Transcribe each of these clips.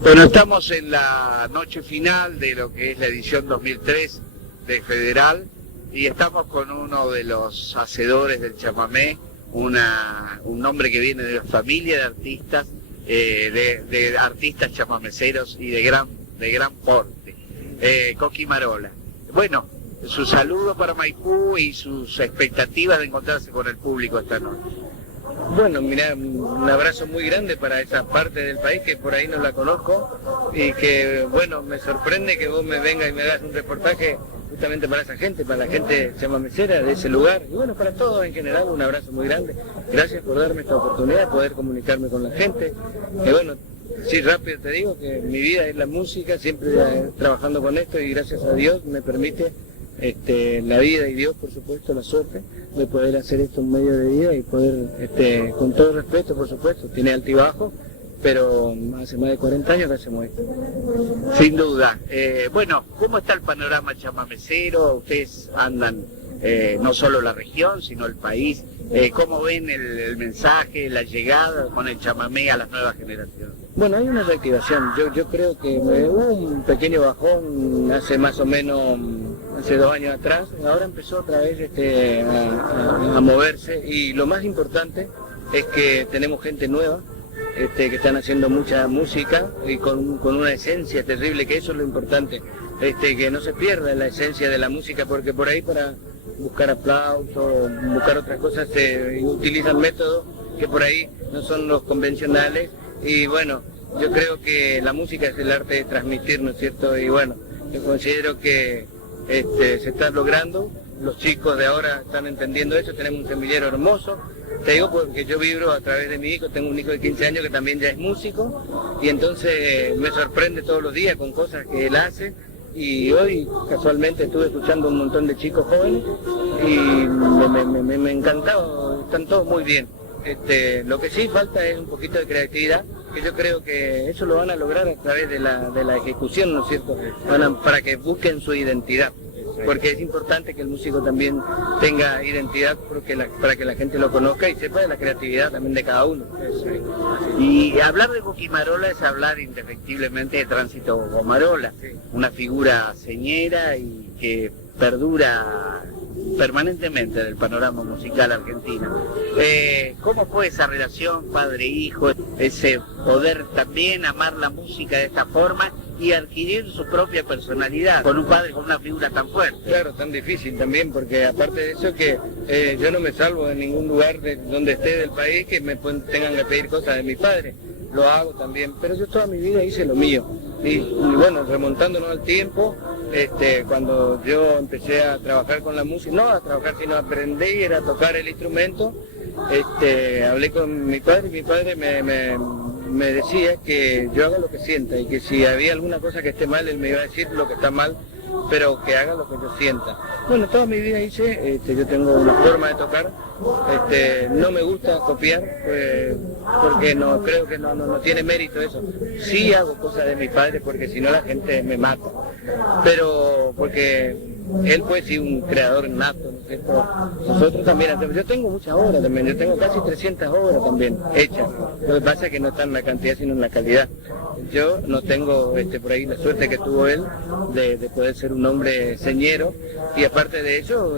Bueno, estamos en la noche final de lo que es la edición 2003 de Federal y estamos con uno de los hacedores del chamamé, un hombre que viene de la familia de artistas, de artistas chamameceros y de gran porte, Coqui Marola. Bueno, su saludo para Maipú y sus expectativas de encontrarse con el público esta noche. Bueno, mirá, un abrazo muy grande para esa parte del país que por ahí no la conozco y que, bueno, me sorprende que vos me vengas y me hagas un reportaje justamente para esa gente, para la gente chamamecera de ese lugar y bueno, para todos en general, un abrazo muy grande. Gracias por darme esta oportunidad de poder comunicarme con la gente. Y bueno, sí, rápido te digo que mi vida es la música, siempre trabajando con esto y gracias a Dios me permite la vida y Dios, por supuesto, la suerte de poder hacer esto en medio de día y poder, con todo respeto, por supuesto, tiene altibajos, pero hace más de 40 años que hacemos esto. Sin duda. Bueno, ¿cómo está el panorama chamamecero? Ustedes andan no solo la región, sino el país. ¿Cómo ven el mensaje, la llegada con el chamamé a las nuevas generaciones? Bueno, hay una reactivación. Yo creo que hubo un pequeño bajón hace más o menos, hace 2 años atrás. Ahora empezó otra vez a moverse y lo más importante es que tenemos gente nueva que están haciendo mucha música y con una esencia terrible, que eso es lo importante, que no se pierda la esencia de la música, porque por ahí para buscar aplausos, buscar otras cosas se utilizan métodos que por ahí no son los convencionales y bueno, yo creo que la música es el arte de transmitir, ¿no es cierto? Y bueno, yo considero que se está logrando, los chicos de ahora están entendiendo eso, tenemos un semillero hermoso, te digo porque yo vibro a través de mi hijo, tengo un hijo de 15 años que también ya es músico y entonces me sorprende todos los días con cosas que él hace y hoy casualmente estuve escuchando un montón de chicos jóvenes y me encantaba, están todos muy bien. Lo que sí falta es un poquito de creatividad, que yo creo que eso lo van a lograr a través de la ejecución, ¿no es cierto? Para que busquen su identidad, porque es importante que el músico también tenga identidad para que la gente lo conozca y sepa de la creatividad también de cada uno. Y hablar de Coqui Marola es hablar indefectiblemente de Tránsito Gomarola, una figura señera y que perdura permanentemente del panorama musical argentino. ¿Cómo fue esa relación padre-hijo, ese poder también amar la música de esta forma y adquirir su propia personalidad con un padre, con una figura tan fuerte? Claro, tan difícil también, porque aparte de eso que yo no me salvo en ningún lugar donde esté del país que me tengan que pedir cosas de mi padre, lo hago también, pero yo toda mi vida hice lo mío. Y bueno, remontándonos al tiempo, cuando yo empecé a trabajar con la música, no a trabajar sino a aprender a tocar el instrumento, hablé con mi padre y mi padre me decía que yo haga lo que sienta y que si había alguna cosa que esté mal, él me iba a decir lo que está mal, pero que haga lo que yo sienta. Bueno, toda mi vida hice, yo tengo una forma de tocar, no me gusta copiar, porque no creo que no tiene mérito eso. Sí hago cosas de mi padre porque si no la gente me mata, pero porque él fue sí un creador nato, ¿no es cierto? Nosotros también hacemos, yo tengo muchas obras también, yo tengo casi 300 obras también hechas, lo que pasa es que no está en la cantidad sino en la calidad. Yo no tengo por ahí la suerte que tuvo él de poder ser un hombre señero y aparte de eso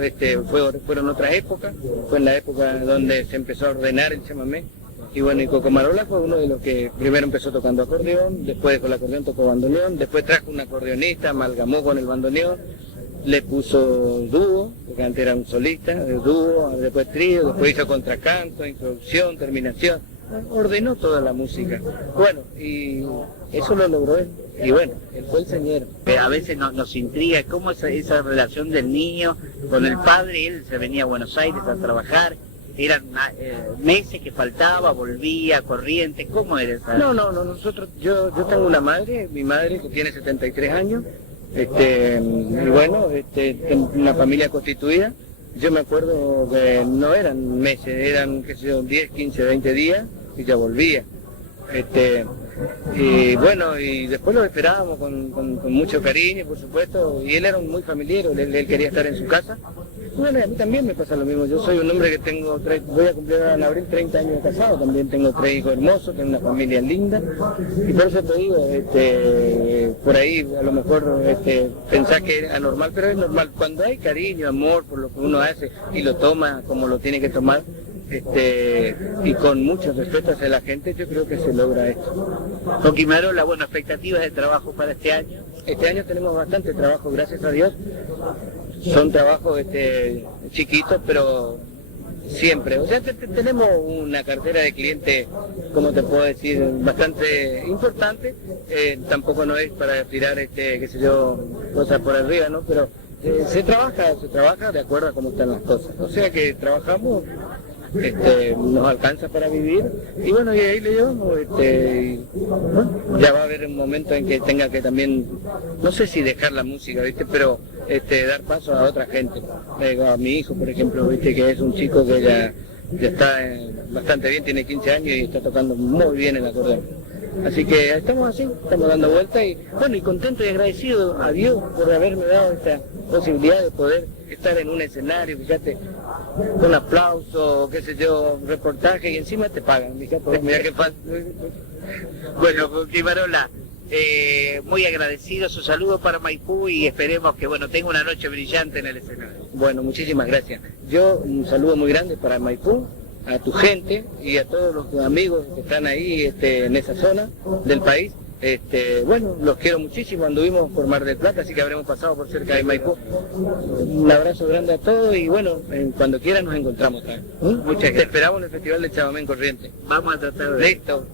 fueron otras épocas, fue en la época donde se empezó a ordenar el chamamé y bueno, y Coqui Marola fue uno de los que primero empezó tocando acordeón, después con el acordeón tocó bandoneón, después trajo un acordeonista, amalgamó con el bandoneón, le puso dúo, porque antes era un solista, dúo, después trío, después hizo contracanto, introducción, terminación, ordenó toda la música. Bueno, y eso lo logró él, y bueno, él fue el señor. A veces nos intriga cómo es esa relación del niño con el padre, él se venía a Buenos Aires a trabajar, eran meses que faltaba, volvía, corriente, ¿cómo era esa? No, nosotros, yo tengo una madre, mi madre que tiene 73 años, y bueno, una familia constituida. Yo me acuerdo que no eran meses, eran, qué sé yo, 10, 15, 20 días y ya volvía. Y bueno, y después lo esperábamos con mucho cariño, por supuesto, y él era muy familiar, él quería estar en su casa, Bueno, a mí también me pasa lo mismo. Yo soy un hombre que voy a cumplir ahora en abril 30 años de casado, también tengo 3 hijos hermosos, tengo una familia linda, y por eso te digo, por ahí a lo mejor pensás que es anormal, pero es normal. Cuando hay cariño, amor por lo que uno hace y lo toma como lo tiene que tomar, y con mucho respeto hacia la gente, yo creo que se logra esto. Con Quimarola, bueno, expectativas de trabajo para este año. Este año tenemos bastante trabajo, gracias a Dios. Son trabajos chiquitos, pero siempre. O sea, tenemos una cartera de clientes, como te puedo decir, bastante importante. Tampoco no es para tirar, qué sé yo, cosas por arriba, ¿no? Pero se trabaja de acuerdo a cómo están las cosas. O sea que trabajamos, nos alcanza para vivir, y bueno, y ahí le llevamos, ya va a haber un momento en que tenga que también, no sé si dejar la música, ¿viste? Pero dar paso a otra gente, a mi hijo, por ejemplo, ¿viste? Que es un chico que ya está bastante bien, tiene 15 años y está tocando muy bien el acordeón. Así que estamos así, estamos dando vueltas y bueno, y contento y agradecido a Dios por haberme dado esta posibilidad de poder estar en un escenario, fíjate, con aplauso, qué sé yo, reportaje, y encima te pagan, fíjate, mira qué fácil. Bueno, con Quimarola, muy agradecido, su saludo para Maipú y esperemos que bueno tenga una noche brillante en el escenario. Bueno, muchísimas gracias. Yo un saludo muy grande para Maipú, a tu gente y a todos los amigos que están ahí en esa zona del país. Bueno, los quiero muchísimo, anduvimos por Mar del Plata, así que habremos pasado por cerca de Maipú. Un abrazo grande a todos y bueno, cuando quieran nos encontramos acá. Muchas gracias. Te esperamos en el Festival de Chamamé en Corrientes. Vamos a tratar de... Listo.